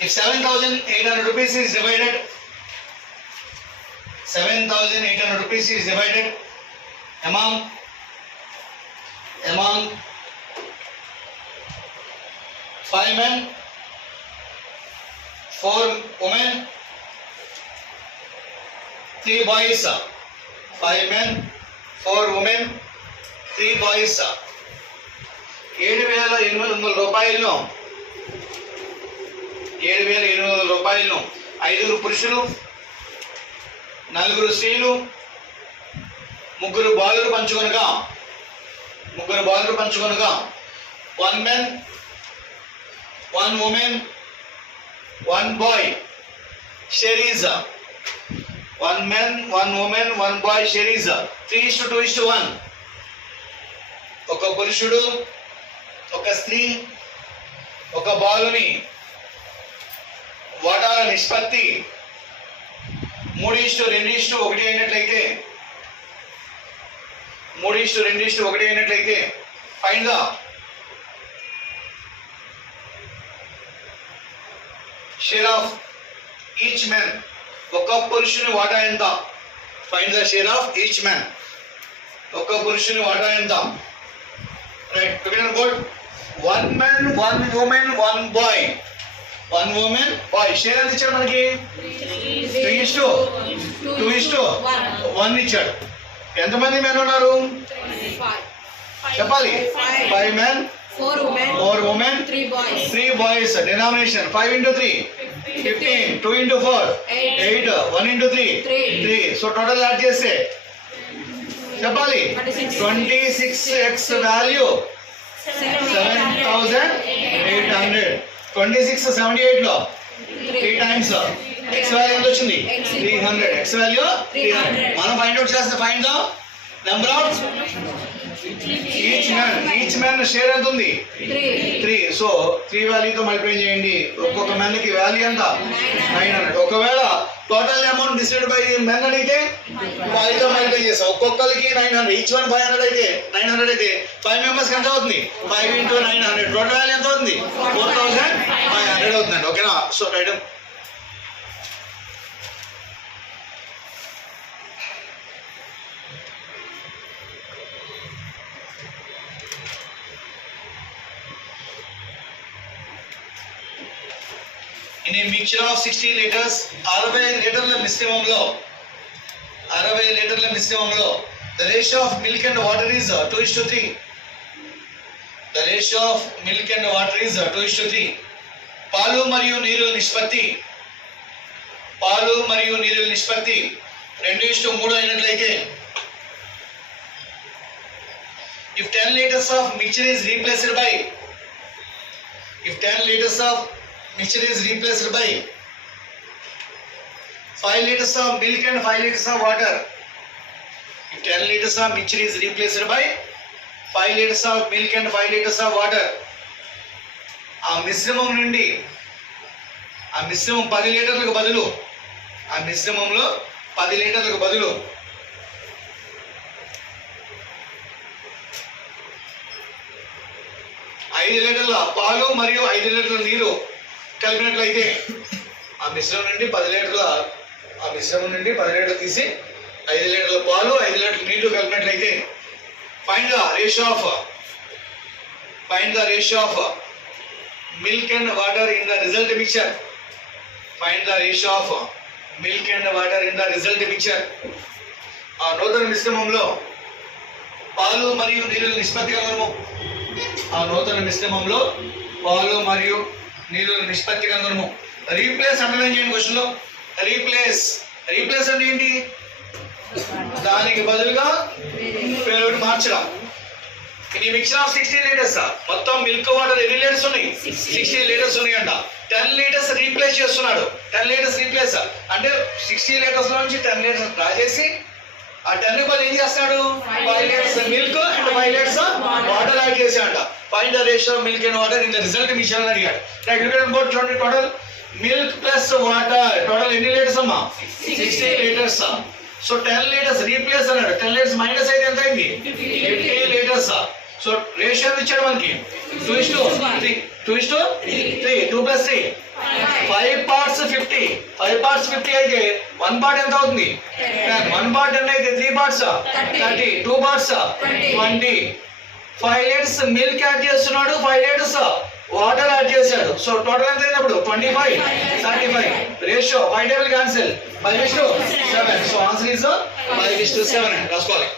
If 7,800 rupees is divided, 7,800 rupees is divided among 5 men, 4 women, 3 boys. 5 men, 4 women, 3 boys. 7,800 రూపాయలను 7,800 రూపాయలను 5 పురుషులు, 4 స్త్రీలు, 3 బాలురు పంచుకొనగా 1 man, 1 woman, 1 boy share is 1 man, 1 woman, 1 boy share is 3:2:1. ఒక పురుషుడు, ఒక స్త్రీ, ఒక బాలుని వాటాల నిష్పత్తి 3:2:1 అయినట్లయితే 3:2:1 అయినట్లయితే find the share of each man. ఒక పురుషుని వాటా ఎంత? Find the share of each man. ఒక పురుషుని వాటా ఎంత? Right, good. 1 man, 1 woman, 1 boy. 1 woman, boy. Share ఎంత ఇచ్చాడు మనకి? 3:2:1 ఇచ్చాడు. ఎంతమంది మెన్ ఉన్నారు చెప్పాలి? 5 men, 4 women, 3 boys. Denomination 5 into 3 15, 2 into 4 8, 1 into 3 3. So total add చేస్తే చెప్పాలి 26x వాల్యూ 7,800. 26 78 లో 3 times x వాల్యూ ఎంత వచ్చింది? 300. x value 300. మనం ఫైండ్ అవుట్ చేస్తే find the number of each man share ఎంత ఉంది? 3. సో 3 వాల్యూతో మల్టిప్లై చేయండి. ఒక్కొక్క మ్యాన్ కి వాల్యూ ఎంత? 900. ఒకవేళ total amount decide by men అడిగితే 5 తో మల్టిప్లై చేస్తాం. ఒక్కొక్కరికి 900, ఈచ్ వన్ 500 అయితే 900 అయితే 5 మెంబర్స్ ఎంత అవుతుంది? 5 into 900. టోటల్ వాల్యూ ఎంత అవుతుంది? 4,500 అవుతుందండి. ఓకేనా? So right. In a mixture of 60 liters, 60 లీటర్ల మిశ్రమంలో the ratio of milk and water is 2:3. The ratio of milk and water is 2:3. పాలు మరియు నీరు నిష్పత్తి 2:3 అయినట్లయితే if 10 liters of mixture is replaced by 5 liters of milk and 5 liters of water. If 10 liters of mixture is replaced by 5 liters of milk and 5 liters of water. ఆ మిశ్రమం 10 లీటర్లకు బదులు 5 లీటర్ల పాలు మరియు 5 లీటర్ల నీరు కలిపినట్లయితే ఆ మిశ్రమం నుండి 10 లీటర్లు తీసి 5 లీటర్ల పాలు 5 లీటర్ల నీరు కలిపినట్లయితే find the ratio of milk and water in the result mixture. ఆ నూతన మిశ్రమంలో పాలు మరియు నీరు నిష్పత్తి కనుగొనము. రీప్లేస్ అండర్లైన్ చేయండి. క్వశ్చన్ లో రీప్లేస్ అంటే ఏంటి? దానికి బదులుగా పేరు మార్చడం. ఈ మిక్చర్ ఆఫ్ 60 లీటర్స్ మొత్తం మిల్క్ వాటర్ ఎన్ని లీటర్స్ ఉన్నాయి? 60 లీటర్స్ ఉన్నాయంట. 10 లీటర్స్ రీప్లేస్ చేస్తున్నాడు. 10 లీటర్స్ రీప్లేస్ అంటే 60 లీటర్స్ నుంచి 10 లీటర్స్ డ్రా చేసి ఆ 10 రూపాయలు ఏం చేస్తాడు? 5 litres milk and 5 litres water add చేసాడంట. Find the ratio of milk and water in the result mixture అని అడిగాడు. రైట్, చూడండి total milk plus water total ఎన్ని లీటర్స్ అమ్మా? 60 లీటర్స్. సో 10 లీటర్స్ రీప్లేస్ అన్నాడు. 10 లీటర్స్ మైనస్ అయితే ఎంత అయింది? 50 లీటర్స్. సో రేషియో ఇచ్చాడు మనకి 2:3. 2:3. 2 + 3 5 parts 50. 5 parts 50 అయితే 1 part ఎంత అవుతుంది? 10. 1 part ఎంత అయితే 3 parts 30. 2 parts 20. 5 liters milk add చేస్తున్నాడు, 5 liters వాటర్ యాడ్ చేశాడు. సో టోటల్ ఎంత అయినప్పుడు 25, 35. Ratio 5 table cancel 5:7. So answer is 5:7 రాసుకోవాలి.